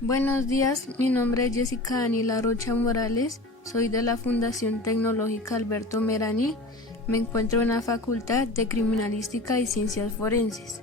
Buenos días, mi nombre es Jessica Daniela Rocha Morales, soy de la Fundación Tecnológica Alberto Merani, me encuentro en la Facultad de Criminalística y Ciencias Forenses.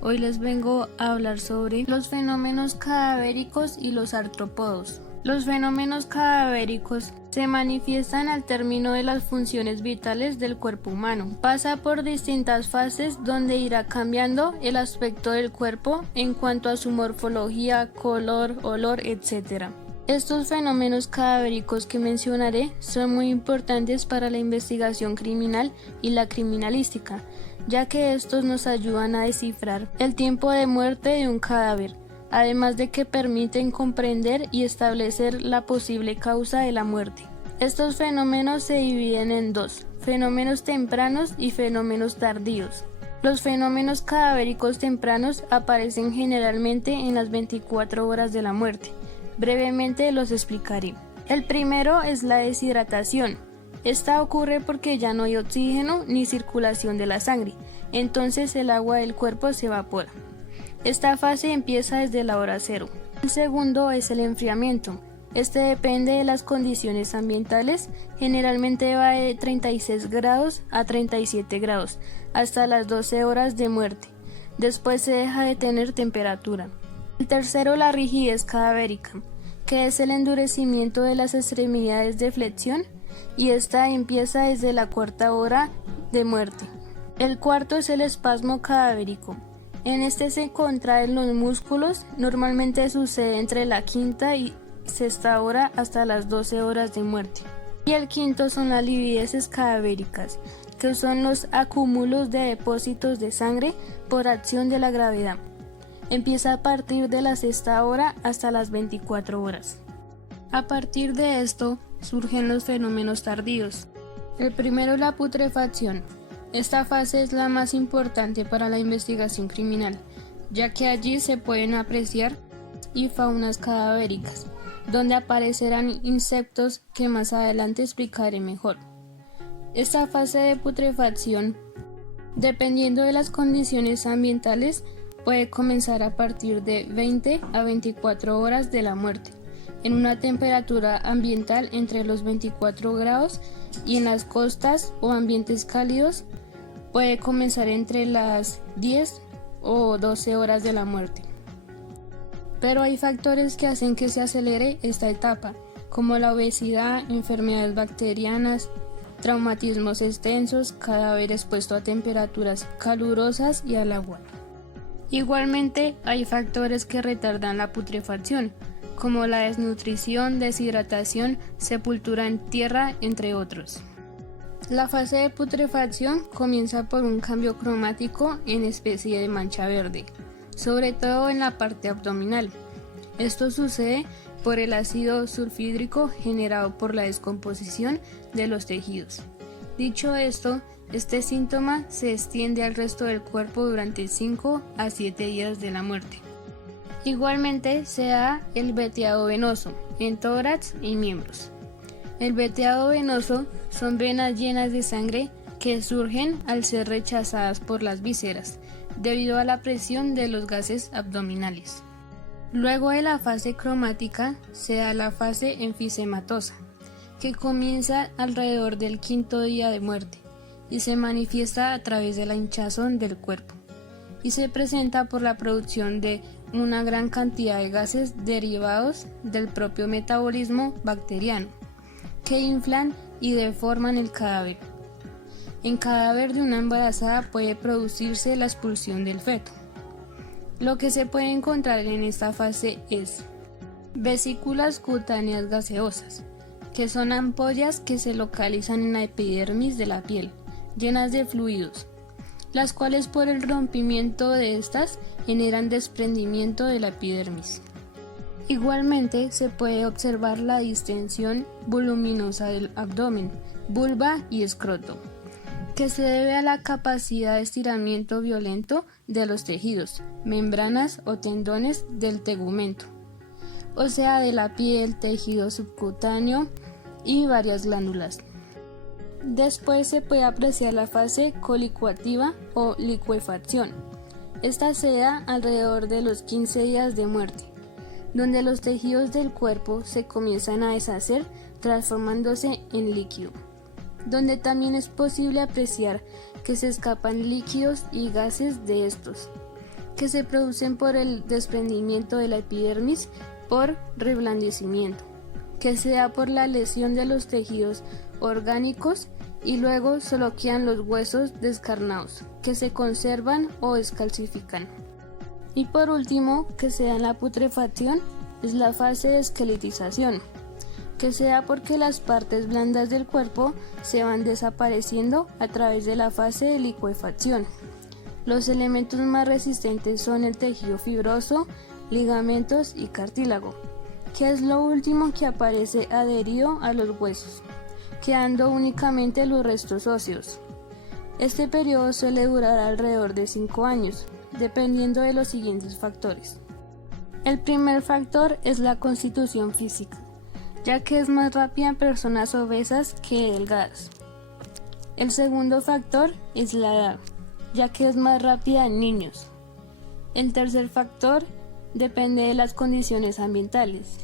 Hoy les vengo a hablar sobre los fenómenos cadavéricos y los artrópodos. Los fenómenos cadavéricos se manifiestan al término de las funciones vitales del cuerpo humano. Pasa por distintas fases donde irá cambiando el aspecto del cuerpo en cuanto a su morfología, color, olor, etc. Estos fenómenos cadavéricos que mencionaré son muy importantes para la investigación criminal y la criminalística, ya que estos nos ayudan a descifrar el tiempo de muerte de un cadáver, además de que permiten comprender y establecer la posible causa de la muerte. Estos fenómenos se dividen en dos: fenómenos tempranos y fenómenos tardíos. Los fenómenos cadavéricos tempranos aparecen generalmente en las 24 horas de la muerte. Brevemente los explicaré. El primero es la deshidratación. Esta ocurre porque ya no hay oxígeno ni circulación de la sangre, entonces el agua del cuerpo se evapora. Esta fase empieza desde la hora cero. El segundo es el enfriamiento. Este depende de las condiciones ambientales, generalmente va de 36 grados a 37 grados, hasta las 12 horas de muerte. Después se deja de tener temperatura. El tercero, la rigidez cadavérica, que es el endurecimiento de las extremidades de flexión, y esta empieza desde la cuarta hora de muerte. El cuarto es el espasmo cadavérico. En este se contraen los músculos, normalmente sucede entre la quinta y sexta hora hasta las 12 horas de muerte. Y el quinto son las livideces cadavéricas, que son los acúmulos de depósitos de sangre por acción de la gravedad. Empieza a partir de la sexta hora hasta las 24 horas. A partir de esto surgen los fenómenos tardíos. El primero es la putrefacción. Esta fase es la más importante para la investigación criminal, ya que allí se pueden apreciar y faunas cadavéricas, donde aparecerán insectos que más adelante explicaré mejor. Esta fase de putrefacción, dependiendo de las condiciones ambientales, puede comenzar a partir de 20 a 24 horas de la muerte, en una temperatura ambiental entre los 24 grados, y en las costas o ambientes cálidos puede comenzar entre las 10 o 12 horas de la muerte. Pero hay factores que hacen que se acelere esta etapa, como la obesidad, enfermedades bacterianas, traumatismos extensos, cadáver expuesto a temperaturas calurosas y al agua. Igualmente, hay factores que retardan la putrefacción, como la desnutrición, deshidratación, sepultura en tierra, entre otros. La fase de putrefacción comienza por un cambio cromático en especie de mancha verde, sobre todo en la parte abdominal. Esto sucede por el ácido sulfhídrico generado por la descomposición de los tejidos. Dicho esto, este síntoma se extiende al resto del cuerpo durante 5 a 7 días de la muerte. Igualmente se da el veteado venoso en tórax y miembros. El veteado venoso son venas llenas de sangre que surgen al ser rechazadas por las vísceras debido a la presión de los gases abdominales. Luego de la fase cromática se da la fase enfisematosa, que comienza alrededor del quinto día de muerte y se manifiesta a través de la hinchazón del cuerpo, y se presenta por la producción de una gran cantidad de gases derivados del propio metabolismo bacteriano, que inflan y deforman el cadáver. En cadáver de una embarazada puede producirse la expulsión del feto. Lo que se puede encontrar en esta fase es vesículas cutáneas gaseosas, que son ampollas que se localizan en la epidermis de la piel, llenas de fluidos, las cuales por el rompimiento de estas generan desprendimiento de la epidermis. Igualmente se puede observar la distensión voluminosa del abdomen, vulva y escroto, que se debe a la capacidad de estiramiento violento de los tejidos, membranas o tendones del tegumento, o sea de la piel, tejido subcutáneo y varias glándulas. Después se puede apreciar la fase colicuativa o licuefacción. Esta se da alrededor de los 15 días de muerte. donde los tejidos del cuerpo se comienzan a deshacer transformándose en líquido, donde también es posible apreciar que se escapan líquidos y gases de estos, que se producen por el desprendimiento de la epidermis por reblandecimiento, que se da por la lesión de los tejidos orgánicos y luego solo quedan los huesos descarnados, que se conservan o descalcifican. Y por último, que se da en la putrefacción, es la fase de esqueletización, que se da porque las partes blandas del cuerpo se van desapareciendo a través de la fase de licuefacción. Los elementos más resistentes son el tejido fibroso, ligamentos y cartílago, que es lo último que aparece adherido a los huesos, quedando únicamente los restos óseos. Este periodo suele durar alrededor de 5 años, dependiendo de los siguientes factores. El primer factor es la constitución física, ya que es más rápida en personas obesas que delgadas. El segundo factor es la edad, ya que es más rápida en niños. El tercer factor depende de las condiciones ambientales.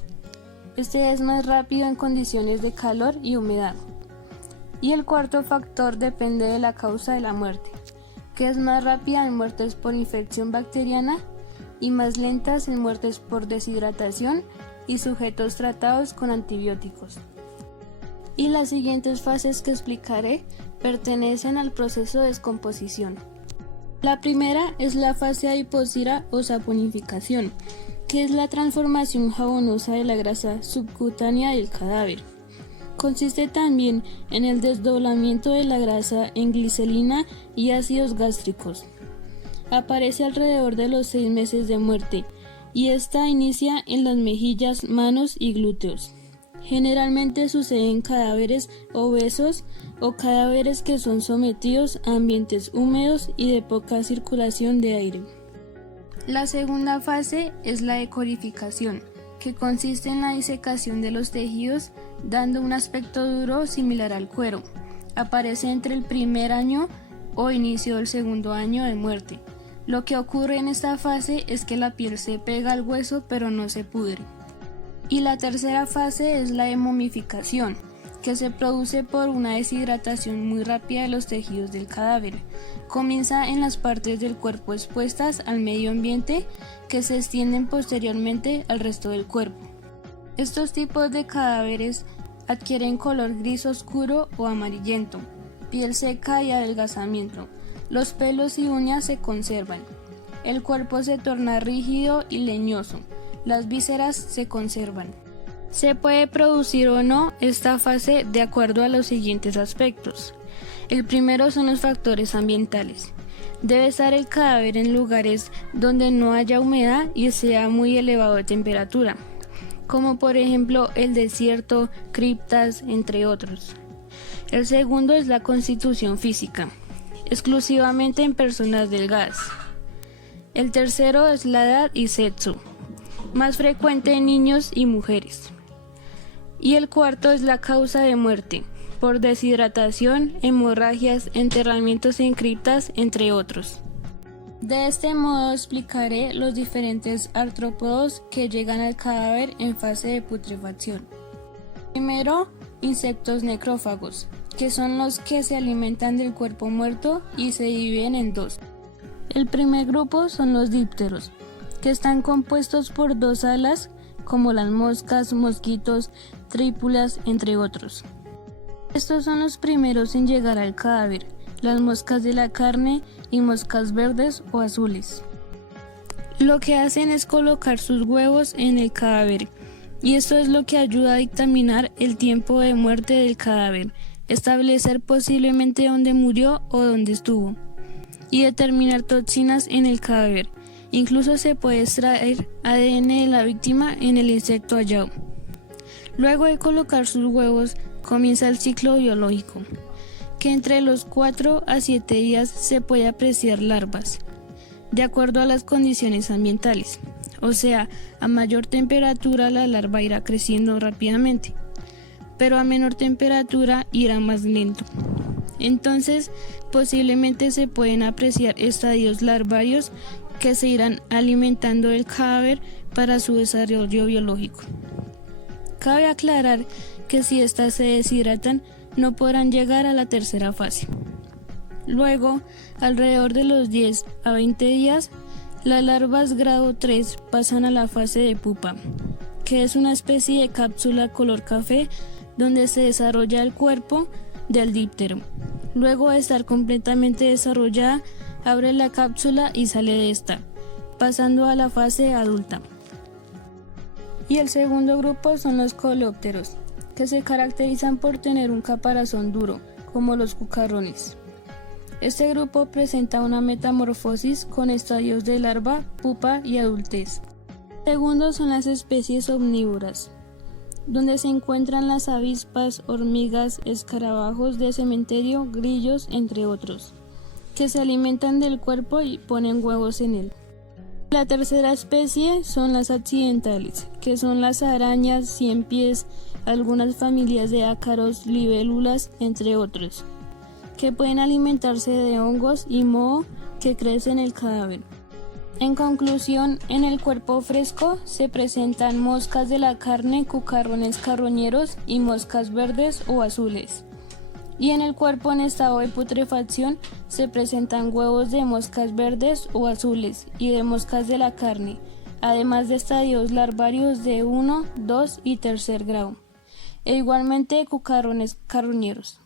Este es más rápido en condiciones de calor y humedad. Y el cuarto factor depende de la causa de la muerte, que es más rápida en muertes por infección bacteriana y más lentas en muertes por deshidratación y sujetos tratados con antibióticos. Y las siguientes fases que explicaré pertenecen al proceso de descomposición. La primera es la fase adiposira o saponificación, que es la transformación jabonosa de la grasa subcutánea del cadáver. Consiste también en el desdoblamiento de la grasa en glicerina y ácidos gástricos. Aparece alrededor de los 6 meses de muerte y esta inicia en las mejillas, manos y glúteos. Generalmente sucede en cadáveres obesos o cadáveres que son sometidos a ambientes húmedos y de poca circulación de aire. La segunda fase es la decorificación, que consiste en la disecación de los tejidos dando un aspecto duro similar al cuero. Aparece entre el primer año o inicio del segundo año de muerte. Lo que ocurre en esta fase es que la piel se pega al hueso pero no se pudre. Y la tercera fase es la momificación, que se produce por una deshidratación muy rápida de los tejidos del cadáver. Comienza en las partes del cuerpo expuestas al medio ambiente que se extienden posteriormente al resto del cuerpo. Estos tipos de cadáveres adquieren color gris oscuro o amarillento, piel seca y adelgazamiento. Los pelos y uñas se conservan. El cuerpo se torna rígido y leñoso. Las vísceras se conservan. Se puede producir o no esta fase de acuerdo a los siguientes aspectos. El primero son los factores ambientales. Debe estar el cadáver en lugares donde no haya humedad y sea muy elevado de temperatura, como por ejemplo el desierto, criptas, entre otros. El segundo es la constitución física, exclusivamente en personas delgadas. El tercero es la edad y sexo, más frecuente en niños y mujeres. Y el cuarto es la causa de muerte, por deshidratación, hemorragias, enterramientos en criptas, entre otros. De este modo explicaré los diferentes artrópodos que llegan al cadáver en fase de putrefacción. Primero, insectos necrófagos, que son los que se alimentan del cuerpo muerto y se dividen en dos. El primer grupo son los dípteros, que están compuestos por 2 alas, como las moscas, mosquitos, trípulas, entre otros. Estos son los primeros en llegar al cadáver, las moscas de la carne y moscas verdes o azules. Lo que hacen es colocar sus huevos en el cadáver, y esto es lo que ayuda a dictaminar el tiempo de muerte del cadáver, establecer posiblemente dónde murió o dónde estuvo, y determinar toxinas en el cadáver. Incluso se puede extraer ADN de la víctima en el insecto hallado. Luego de colocar sus huevos, comienza el ciclo biológico, que entre los 4 a 7 días se puede apreciar larvas, de acuerdo a las condiciones ambientales. O sea, a mayor temperatura la larva irá creciendo rápidamente, pero a menor temperatura irá más lento. Entonces, posiblemente se pueden apreciar estadios larvarios que se irán alimentando del cadáver para su desarrollo biológico. Cabe aclarar que si éstas se deshidratan, no podrán llegar a la tercera fase. Luego, alrededor de los 10 a 20 días, las larvas grado 3 pasan a la fase de pupa, que es una especie de cápsula color café donde se desarrolla el cuerpo del díptero. Luego de estar completamente desarrollada, abre la cápsula y sale de esta, pasando a la fase adulta. Y el segundo grupo son los coleópteros, que se caracterizan por tener un caparazón duro, como los cucarrones. Este grupo presenta una metamorfosis con estadios de larva, pupa y adultez. Segundo son las especies omnívoras, donde se encuentran las avispas, hormigas, escarabajos de cementerio, grillos, entre otros, que se alimentan del cuerpo y ponen huevos en él. La tercera especie son las accidentales, que son las arañas, ciempiés, algunas familias de ácaros, libélulas, entre otros, que pueden alimentarse de hongos y moho que crece en el cadáver. En conclusión, en el cuerpo fresco se presentan moscas de la carne, cucarrones carroñeros y moscas verdes o azules. Y en el cuerpo en estado de putrefacción se presentan huevos de moscas verdes o azules y de moscas de la carne, además de estadios larvarios de 1, 2 y 3 grado, e igualmente de cucarrones carroñeros.